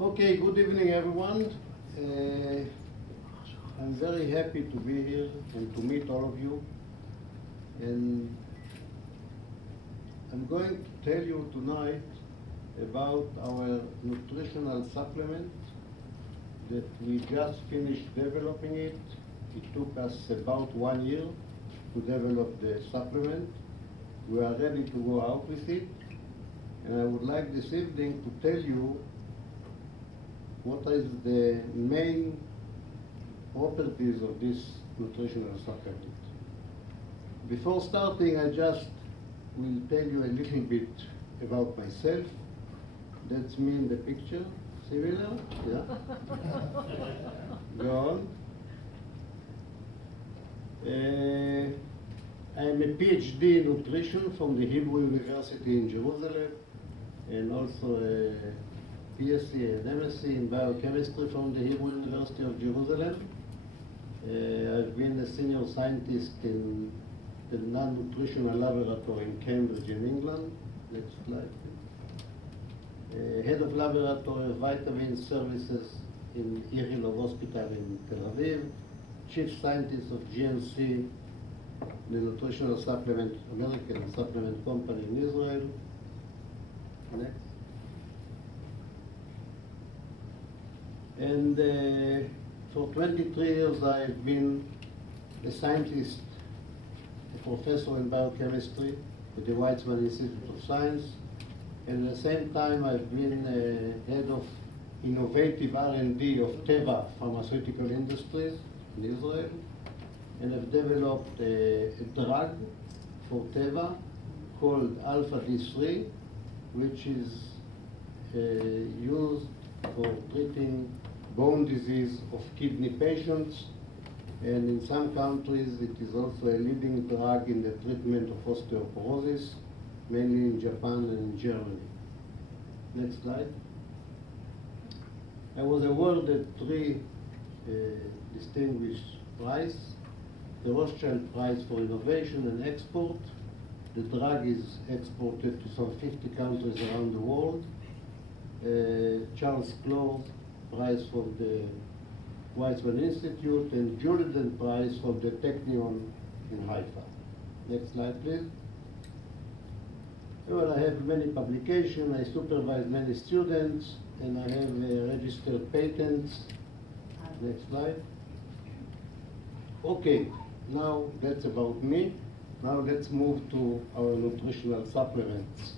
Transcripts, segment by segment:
Okay, good evening, everyone. I'm very happy to be here and to meet all of you. And I'm going to tell you tonight about our nutritional supplement that we just finished developing it. It took us about 1 year to develop the supplement. We are ready to go out with it. And I would like this evening to tell you what is the main properties of this nutritional supplement. Before starting, I just will tell you a little bit about myself. That's me in the picture. Similar? Yeah? Go on. I'm a PhD in nutrition from the Hebrew University in Jerusalem, and also a PSc and MSc in biochemistry from the Hebrew University of Jerusalem. I've been a senior scientist in the non-nutritional laboratory in Cambridge in England. Next slide. Head of laboratory of vitamin services in Ichilov Hospital in Tel Aviv. Chief scientist of GNC, the nutritional supplement, American supplement company in Israel. Next. And for 23 years I've been a scientist, a professor in biochemistry at the Weizmann Institute of Science. And at the same time I've been head of innovative R&D of Teva Pharmaceutical Industries in Israel. And I've developed a drug for Teva called Alpha D3, which is used for treating bone disease of kidney patients, and in some countries it is also a leading drug in the treatment of osteoporosis, mainly in Japan and in Germany. Next slide. I was awarded 3 distinguished prizes. The Rothschild Prize for Innovation and Export. The drug is exported to some 50 countries around the world. Charles Clore Prize from the Weizmann Institute, and Julian Prize from the Technion in Haifa. Next slide, please. Well, I have many publications, I supervise many students, and I have registered patents. Next slide. Okay, now that's about me. Now let's move to our nutritional supplements.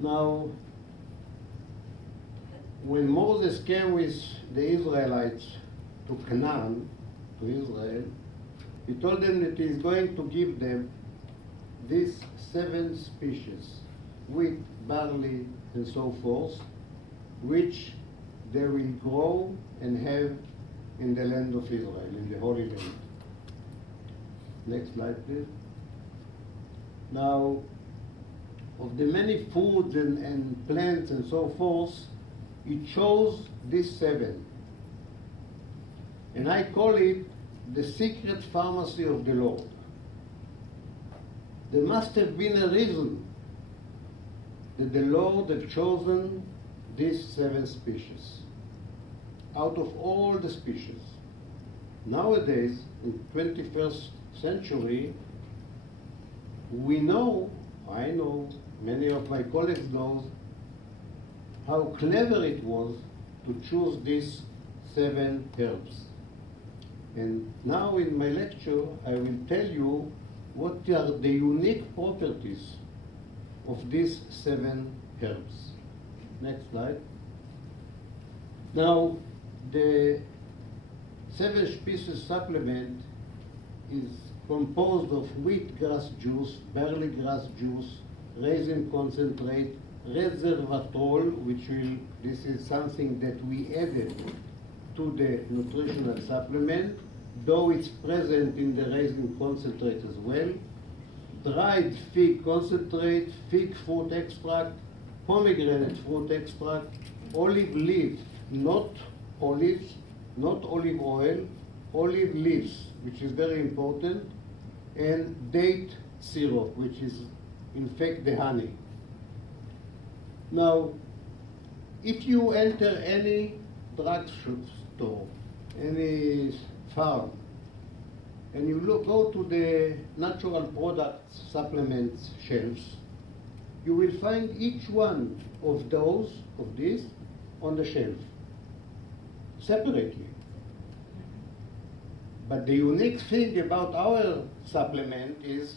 Now, when Moses came with the Israelites to Canaan, to Israel, he told them that he is going to give them these 7 species, wheat, barley, and so forth, which they will grow and have in the land of Israel, in the Holy Land. Next slide, please. Now, of the many foods and plants and so forth, he chose these 7. And I call it the secret pharmacy of the Lord. There must have been a reason that the Lord had chosen these 7 species out of all the species. Nowadays, in the 21st century, we know, I know, many of my colleagues know, how clever it was to choose these 7 herbs. And now in my lecture, I will tell you what are the unique properties of these 7 herbs. Next slide. Now, the 7 species supplement is composed of wheatgrass juice, barley grass juice, raisin concentrate, resveratrol, this is something that we added to the nutritional supplement, though it's present in the raisin concentrate as well, dried fig concentrate, fig fruit extract, pomegranate fruit extract, olive leaf, not olives, not olive oil, olive leaves, which is very important, and date syrup, which is in fact the honey. Now, if you enter any drug store, any farm, and you go to the natural products supplements shelves, you will find each one of these on the shelf, separately. But the unique thing about our supplement is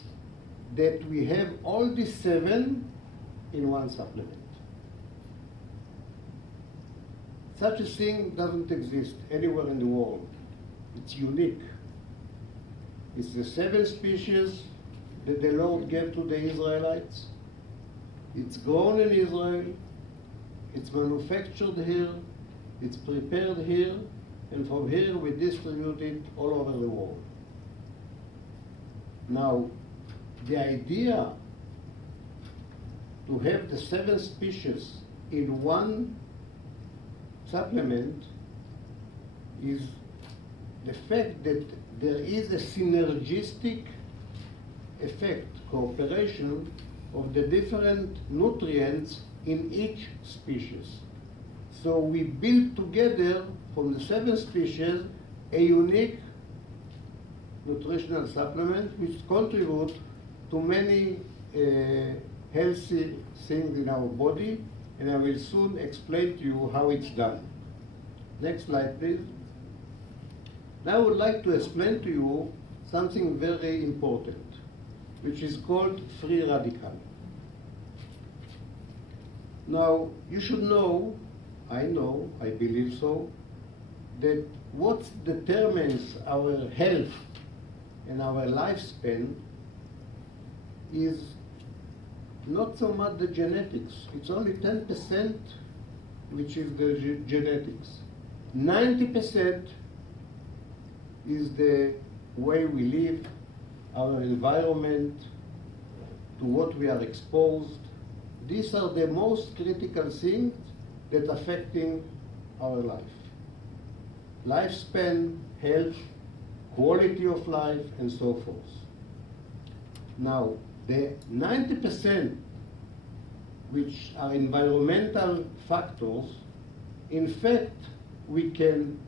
that we have all these 7 in one supplement. Such a thing doesn't exist anywhere in the world. It's unique. It's the 7 species that the Lord gave to the Israelites. It's grown in Israel. It's manufactured here. It's prepared here. And from here we distribute it all over the world. Now, the idea to have the 7 species in one supplement is the fact that there is a synergistic effect, cooperation of the different nutrients in each species. So we build together from the 7 species a unique nutritional supplement which contribute to many healthy things in our body, and I will soon explain to you how it's done. Next slide, please. Now I would like to explain to you something very important, which is called free radical. Now, you should know, I believe so, that what determines our health and our lifespan is not so much the genetics. It's only 10% which is the genetics. 90% is the way we live, our environment, to what we are exposed. These are the most critical things that are affecting our life. Lifespan, health, quality of life, and so forth. Now, the 90% which are environmental factors, in fact, we can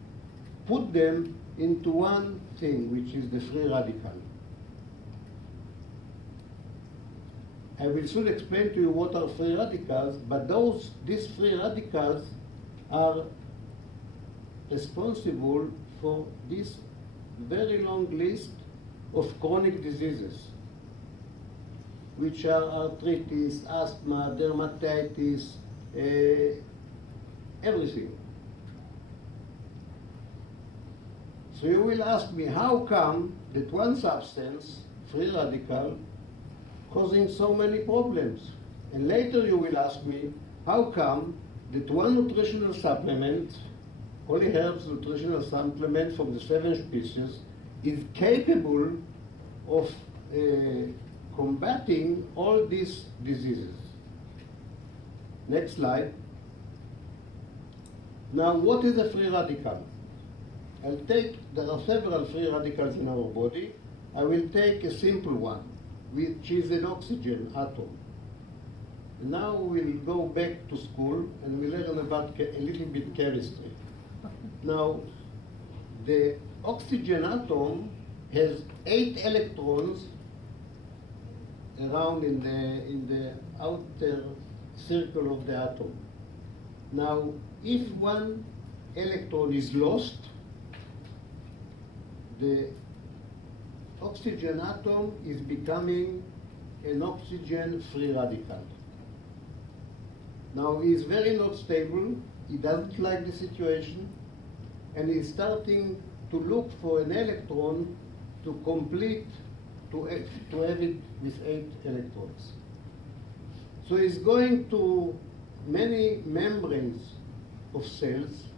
put them into one thing, which is the free radical. I will soon explain to you what are free radicals, but these free radicals are responsible for this very long list of chronic diseases, which are arthritis, asthma, dermatitis, everything. So you will ask me, how come that one substance, free radical, causing so many problems? And later you will ask me, how come that one nutritional supplement, Holy Herbs nutritional supplement from the 7 species, is capable of combating all these diseases? Next slide. Now, what is a free radical? There are several free radicals in our body. I will take a simple one, which is an oxygen atom. Now we'll go back to school and we'll learn about a little bit chemistry. Now, the oxygen atom has 8 electrons around in the outer circle of the atom. Now, if one electron is lost, the oxygen atom is becoming an oxygen-free radical. Now, he is very not stable, he doesn't like the situation, and he's starting to look for an electron to complete, to have it with 8 electrons. So he's going to many membranes of cells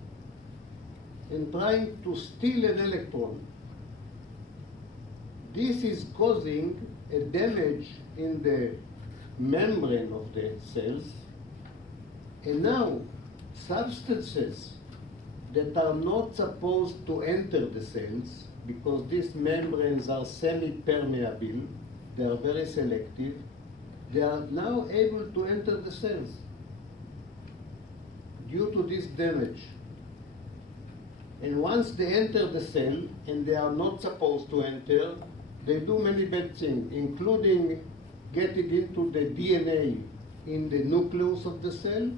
and trying to steal an electron. This is causing a damage in the membrane of the cells, and now substances that are not supposed to enter the cells, because these membranes are semi-permeable, they are very selective, they are now able to enter the cells due to this damage. And once they enter the cell, and they are not supposed to enter, they do many bad things, including getting into the DNA in the nucleus of the cell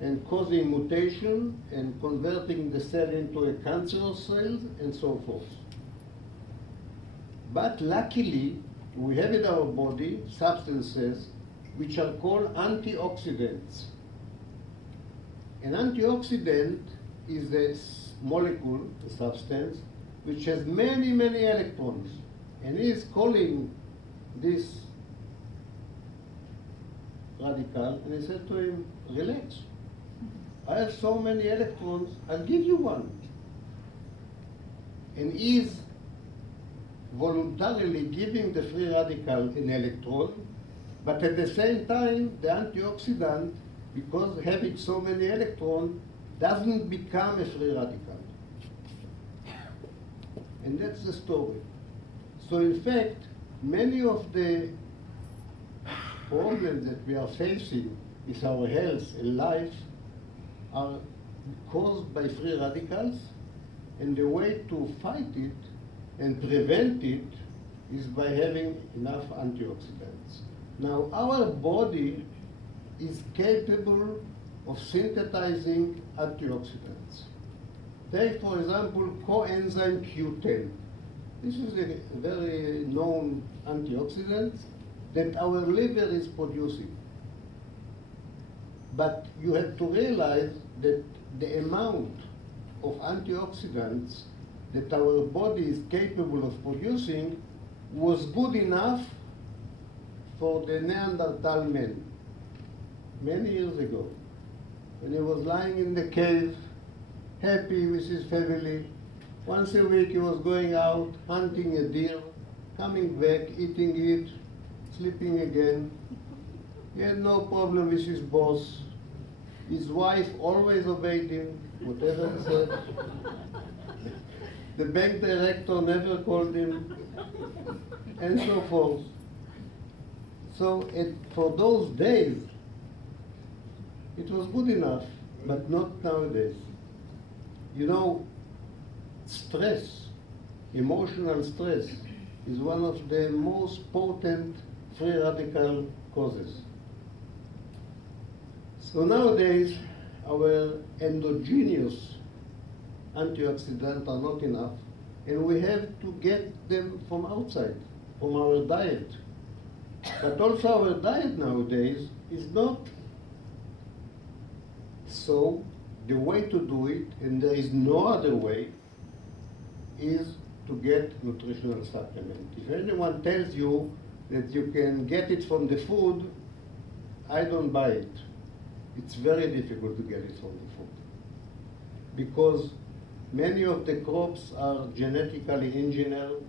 and causing mutation and converting the cell into a cancerous cell and so forth. But luckily, we have in our body substances which are called antioxidants. An antioxidant is a molecule, a substance, which has many, many electrons. And he is calling this radical, and he said to him, relax. I have so many electrons, I'll give you one. And he is voluntarily giving the free radical an electron, but at the same time, the antioxidant, because having so many electrons, doesn't become a free radical. And that's the story. So in fact, many of the problems that we are facing with our health and life are caused by free radicals, and the way to fight it and prevent it is by having enough antioxidants. Now, our body is capable of synthesizing antioxidants. Take, for example, coenzyme Q10. This is a very known antioxidant that our liver is producing. But you have to realize that the amount of antioxidants that our body is capable of producing was good enough for the Neanderthal man many years ago, when he was lying in the cave, happy with his family. Once a week he was going out, hunting a deer, coming back, eating it, sleeping again. He had no problem with his boss. His wife always obeyed him, whatever he said. The bank director never called him, and so forth. So for those days, it was good enough, but not nowadays. You know, stress, emotional stress, is one of the most potent free radical causes. So nowadays, our endogenous antioxidants are not enough, and we have to get them from outside, from our diet. But also our diet nowadays is not so. The way to do it, and there is no other way, is to get nutritional supplement. If anyone tells you that you can get it from the food, I don't buy it. It's very difficult to get it from the food, because many of the crops are genetically engineered.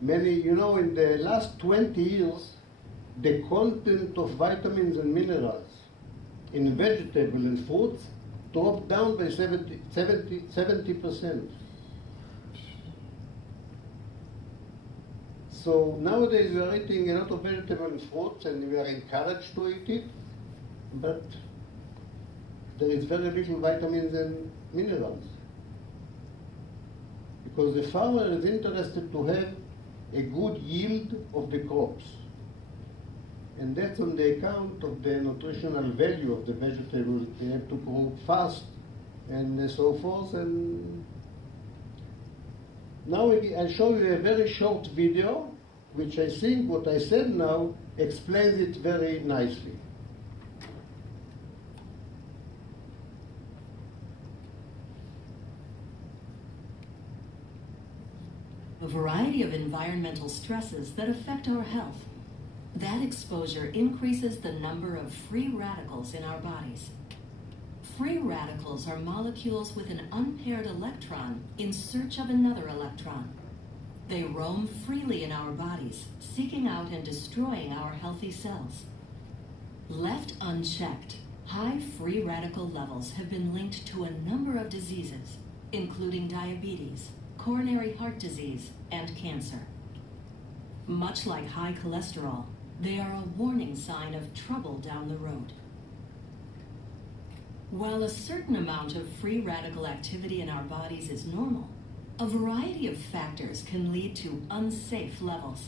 Many, you know, in the last 20 years, the content of vitamins and minerals in vegetables and fruits dropped down by 70%. So nowadays we are eating a lot of vegetables and fruits, and we are encouraged to eat it, but there is very little vitamins and minerals. Because the farmer is interested to have a good yield of the crops. And that's on the account of the nutritional value of the vegetable. They have to grow fast and so forth. And now I'll show you a very short video, which I think what I said now explains it very nicely. A variety of environmental stresses that affect our health. That exposure increases the number of free radicals in our bodies. Free radicals are molecules with an unpaired electron in search of another electron. They roam freely in our bodies, seeking out and destroying our healthy cells. Left unchecked, high free radical levels have been linked to a number of diseases, including diabetes, coronary heart disease, and cancer. Much like high cholesterol, they are a warning sign of trouble down the road. While a certain amount of free radical activity in our bodies is normal, a variety of factors can lead to unsafe levels.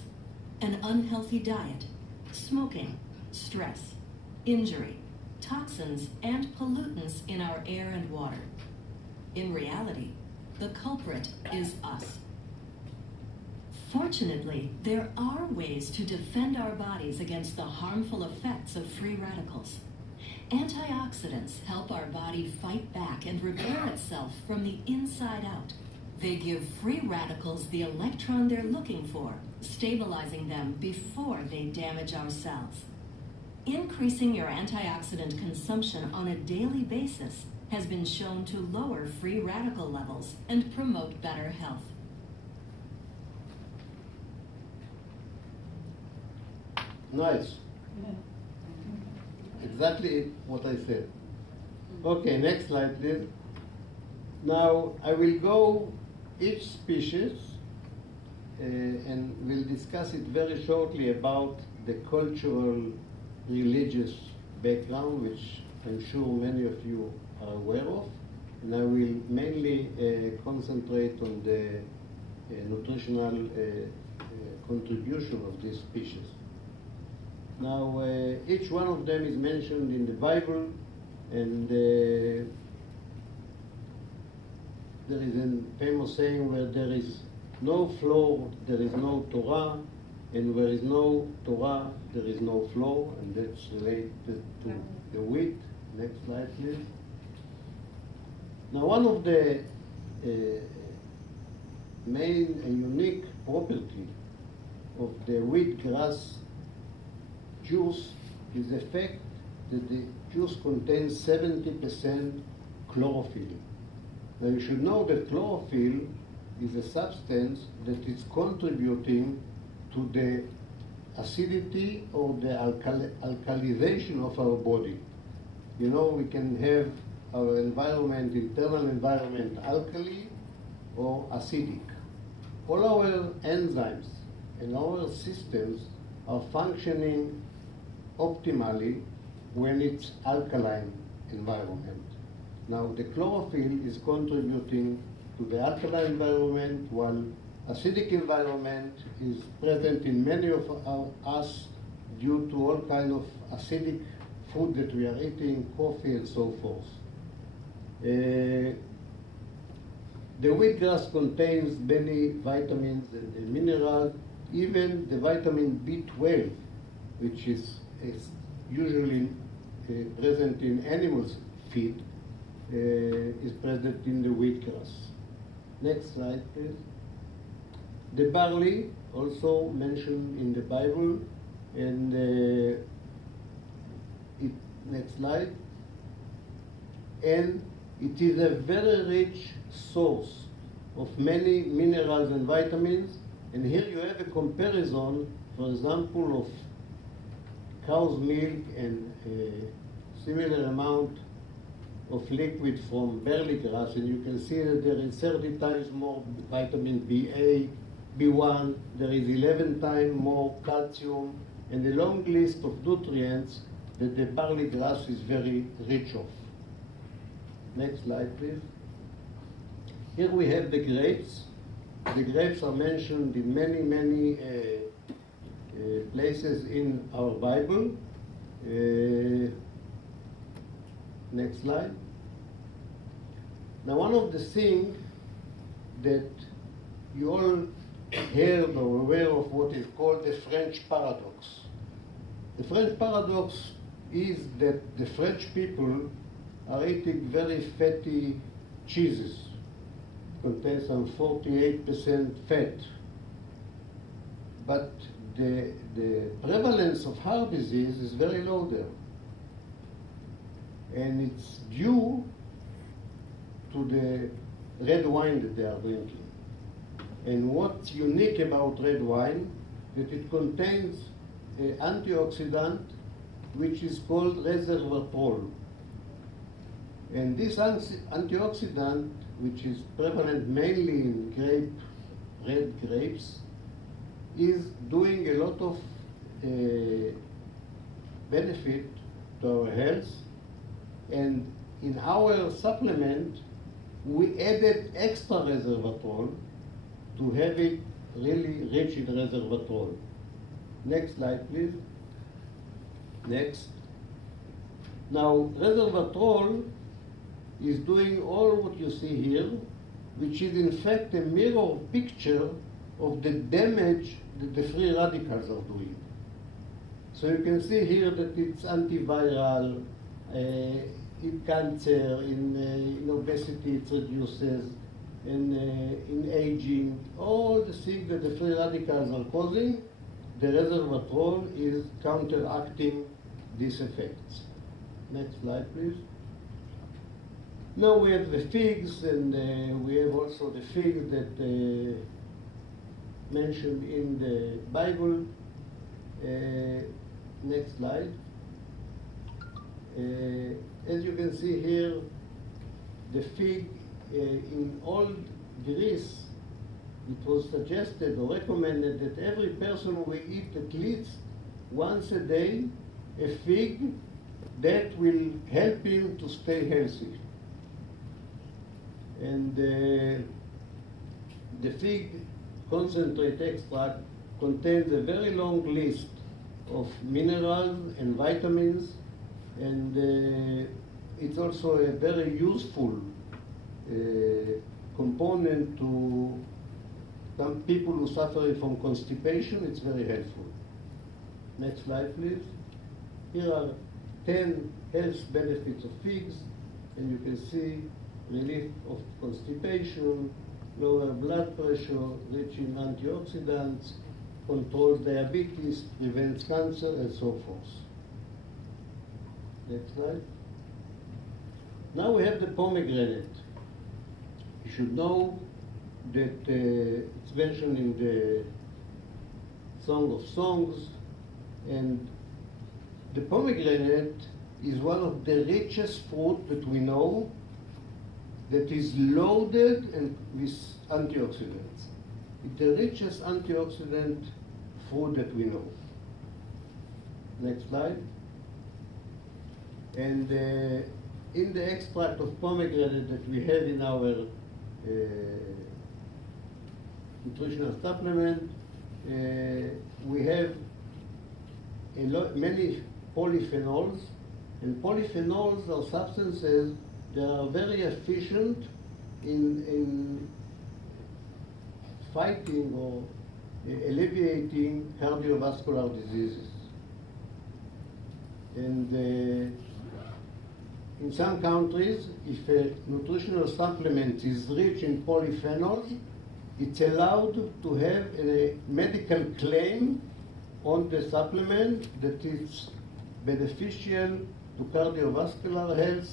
An unhealthy diet, smoking, stress, injury, toxins, and pollutants in our air and water. In reality, the culprit is us. Fortunately, there are ways to defend our bodies against the harmful effects of free radicals. Antioxidants help our body fight back and repair itself from the inside out. They give free radicals the electron they're looking for, stabilizing them before they damage our cells. Increasing your antioxidant consumption on a daily basis has been shown to lower free radical levels and promote better health. Nice. Exactly what I said. Okay, next slide, please. Now, I will go each species and we'll discuss it very shortly about the cultural, religious background, which I'm sure many of you are aware of. And I will mainly concentrate on the nutritional contribution of this species. Now, each one of them is mentioned in the Bible, and there is a famous saying where there is no floor, there is no Torah, and where is no Torah, there is no floor, and that's related to the wheat. Next slide, please. Now, one of the main and unique property of the wheatgrass juice is the fact that the juice contains 70% chlorophyll. Now you should know that chlorophyll is a substance that is contributing to the acidity or the alkalization of our body. You know, we can have our environment, internal environment, alkali or acidic. All our enzymes and our systems are functioning optimally when it's alkaline environment. Now the chlorophyll is contributing to the alkaline environment, while acidic environment is present in many of us due to all kind of acidic food that we are eating, coffee and so forth. The wheatgrass contains many vitamins and minerals, even the vitamin B12, which is usually present in animals' feed, is present in the wheatgrass. Next slide, please. The barley, also mentioned in the Bible, and next slide. And it is a very rich source of many minerals and vitamins. And here you have a comparison, for example, of cow's milk and a similar amount of liquid from barley grass, and you can see that there is 30 times more vitamin BA, B1, there is 11 times more calcium, and a long list of nutrients that the barley grass is very rich of. Next slide, please. Here we have the grapes. The grapes are mentioned in many places in our Bible. Next slide. Now, one of the things that you all heard or aware of what is called the French paradox. The French paradox is that the French people are eating very fatty cheeses. Contains some 48% fat. But the prevalence of heart disease is very low there. And it's due to the red wine that they are drinking. And what's unique about red wine, that it contains an antioxidant which is called resveratrol. And this antioxidant, which is prevalent mainly in red grapes, is doing a lot of benefit to our health, and in our supplement, we added extra resveratrol to have it really rich in resveratrol. Next slide, please. Next. Now, resveratrol is doing all what you see here, which is in fact a mirror picture of the damage that the free radicals are doing. So you can see here that it's antiviral, in cancer, in obesity it reduces, in aging, all the things that the free radicals are causing, the resveratrol is counteracting these effects. Next slide, please. Now we have the figs, and we have also the fig that mentioned in the Bible. Next slide. As you can see here, the fig in old Greece, it was suggested or recommended that every person will eat at least once a day a fig that will help him to stay healthy. And the fig concentrate extract contains a very long list of minerals and vitamins, and it's also a very useful component to some people who suffer from constipation. It's very helpful. Next slide, please. Here are 10 health benefits of figs, and you can see relief of constipation, lower blood pressure, rich in antioxidants, controls diabetes, prevents cancer, and so forth. Next slide. Now we have the pomegranate. You should know that it's mentioned in the Song of Songs, and the pomegranate is one of the richest fruit that we know that is loaded and with antioxidants. It's the richest antioxidant fruit that we know. Next slide. And in the extract of pomegranate that we have in our nutritional supplement, we have many polyphenols, and polyphenols are substances that are very efficient in fighting or alleviating cardiovascular diseases. And in some countries, if a nutritional supplement is rich in polyphenols, it's allowed to have a medical claim on the supplement that is beneficial to cardiovascular health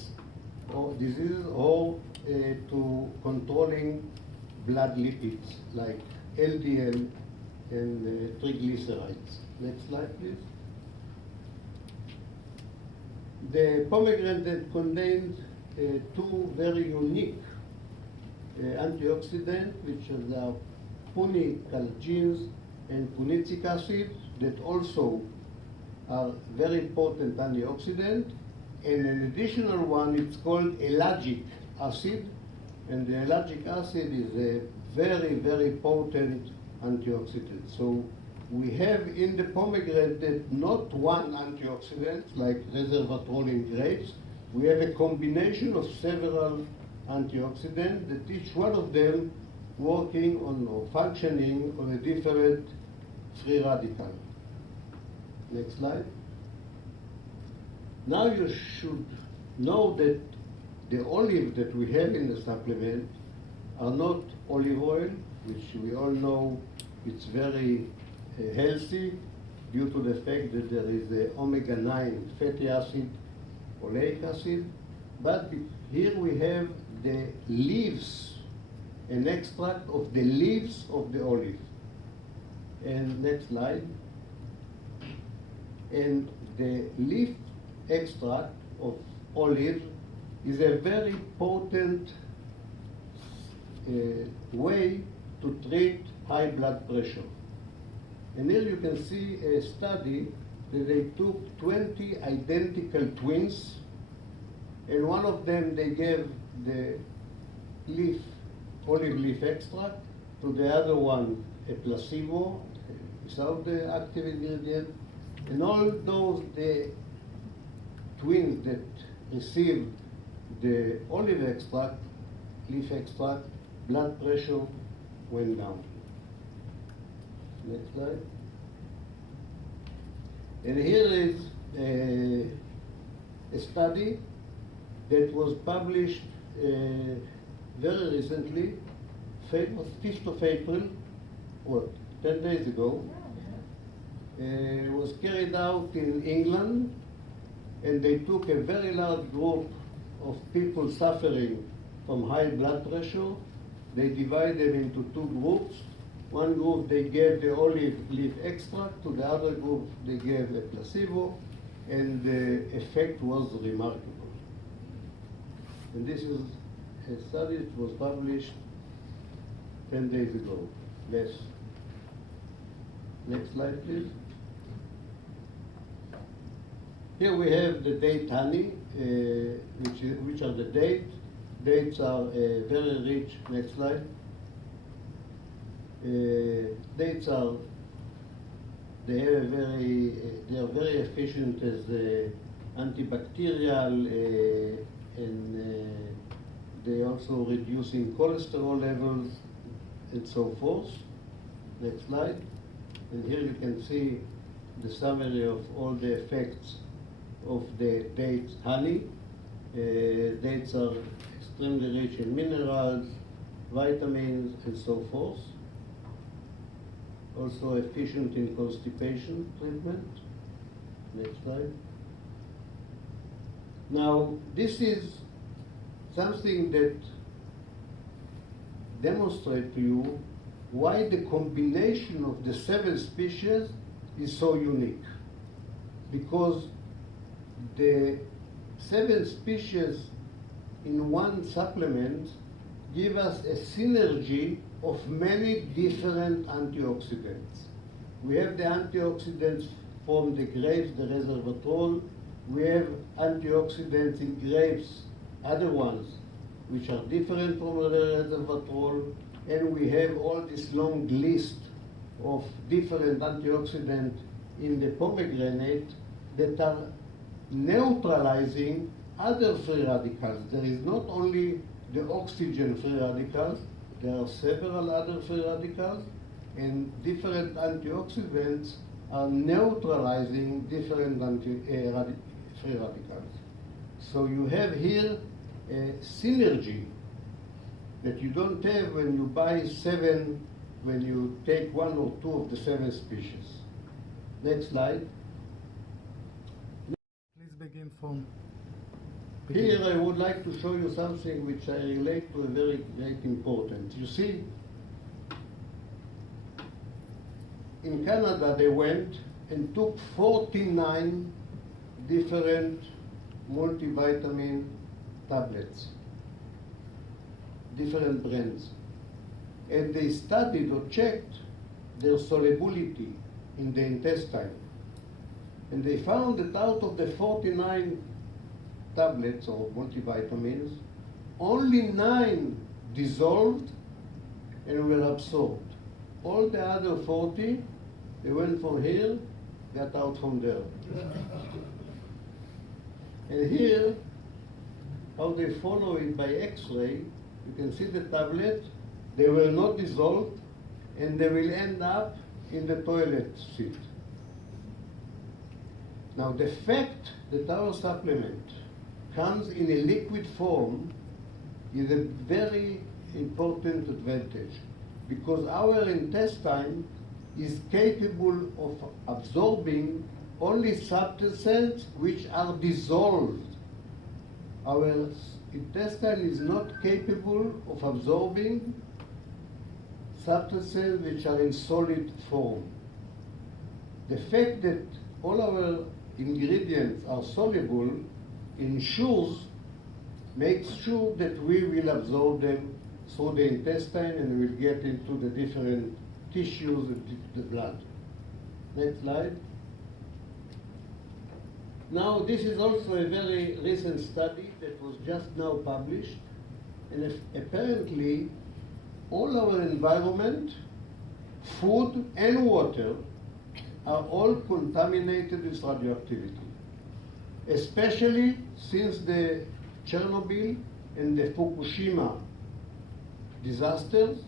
or diseases, or to controlling blood lipids like LDL and triglycerides. Next slide, please. The pomegranate contains two very unique antioxidants, which are punicalgins and punicic acid, that also are very potent antioxidant. And an additional one, it's called ellagic acid, and the ellagic acid is a very, very potent antioxidant. So we have in the pomegranate not one antioxidant like resveratrol in grapes. We have a combination of several antioxidants, that each one of them working on or functioning on a different free radical. Next slide. Now you should know that the olive that we have in the supplement are not olive oil, which we all know it's very healthy due to the fact that there is the omega-9 fatty acid, oleic acid, but here we have the leaves, an extract of the leaves of the olive. And next slide. And the leaf extract of olive is a very potent way to treat high blood pressure. And here you can see a study that they took 20 identical twins and one of them they gave the olive leaf extract, to the other one a placebo without the active ingredient, and all those the twins that received the olive extract, leaf extract, blood pressure went down. Next slide. And here is a study that was published very recently, 5th of April, 10 days ago. It was carried out in England, and they took a very large group of people suffering from high blood pressure. They divided into two groups. One group they gave the olive leaf extract, to the other group they gave a placebo, and the effect was remarkable. And this is a study that was published 10 days ago. Next slide, please. Here we have the date honey, which are the dates. Dates are very rich. Next slide. Dates are they are very efficient as antibacterial, and they also reducing cholesterol levels and so forth. Next slide. And here you can see the summary of all the effects of the dates honey. Dates are extremely rich in minerals, vitamins, and so forth. Also efficient in constipation treatment. Next slide. Now, this is something that demonstrates to you why the combination of the 7 species is so unique. Because the 7 species in one supplement give us a synergy of many different antioxidants. We have the antioxidants from the grapes, the resveratrol. We have antioxidants in grapes, other ones, which are different from the resveratrol. And we have all this long list of different antioxidants in the pomegranate that are neutralizing other free radicals. There is not only the oxygen free radicals, there are several other free radicals, and different antioxidants are neutralizing different free radicals. So you have here a synergy that you don't have when you buy 7, when you take 1 or 2 of the 7 species. Next slide. Please begin from... Here I would like to show you something which I relate to a very great importance. You see, in Canada they went and took 49 different multivitamin tablets, different brands, and they studied or checked their solubility in the intestine. And they found that out of the 49 tablets or multivitamins, only 9 dissolved and were absorbed. All the other 40, they went from here, got out from there. And here, how they follow it by X-ray, you can see the tablet, they will not dissolve, and they will end up in the toilet seat. Now, the fact that our supplement comes in a liquid form is a very important advantage, because our intestine is capable of absorbing only substances which are dissolved. Our intestine is not capable of absorbing substances which are in solid form. The fact that all our ingredients are soluble makes sure that we will absorb them through the intestine and will get into the different tissues and the blood. Next slide. Now, this is also a very recent study that was just now published, and apparently all our environment, food and water, are all contaminated with radioactivity, especially since the Chernobyl and the Fukushima disasters.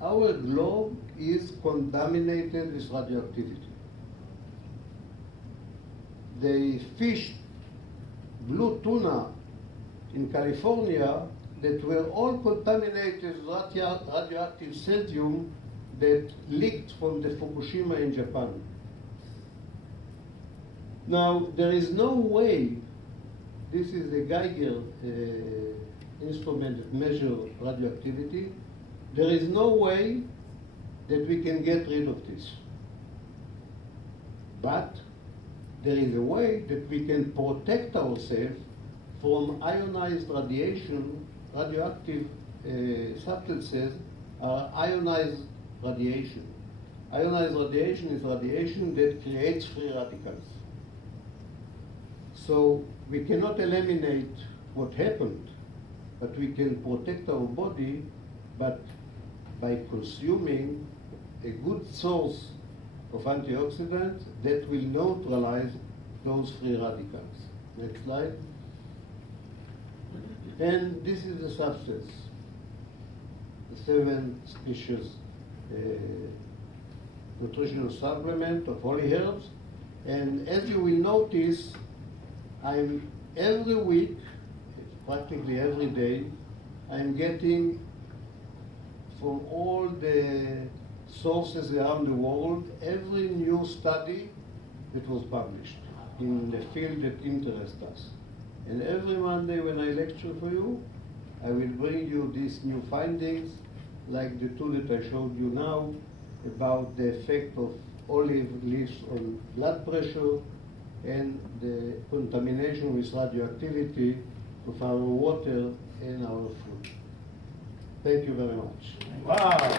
Our globe is contaminated with radioactivity. They fished blue tuna in California that were all contaminated with radioactive cesium that leaked from the Fukushima in Japan. Now, there is no way, this is a Geiger instrument that measures radioactivity, there is no way that we can get rid of this. But there is a way that we can protect ourselves from ionized radiation. Radioactive substances are ionized radiation. Ionized radiation is radiation that creates free radicals. So we cannot eliminate what happened, but we can protect our body by consuming a good source of antioxidants that will neutralize those free radicals. Next slide. And this is the substance, the 7 species nutritional supplement of holy herbs. And as you will notice, I'm every week, practically every day, I'm getting from all the sources around the world every new study that was published in the field that interests us. And every Monday when I lecture for you, I will bring you these new findings, like the 2 that I showed you now, about the effect of olive leaves on blood pressure and the contamination with radioactivity of our water and our food. Thank you very much. Wow.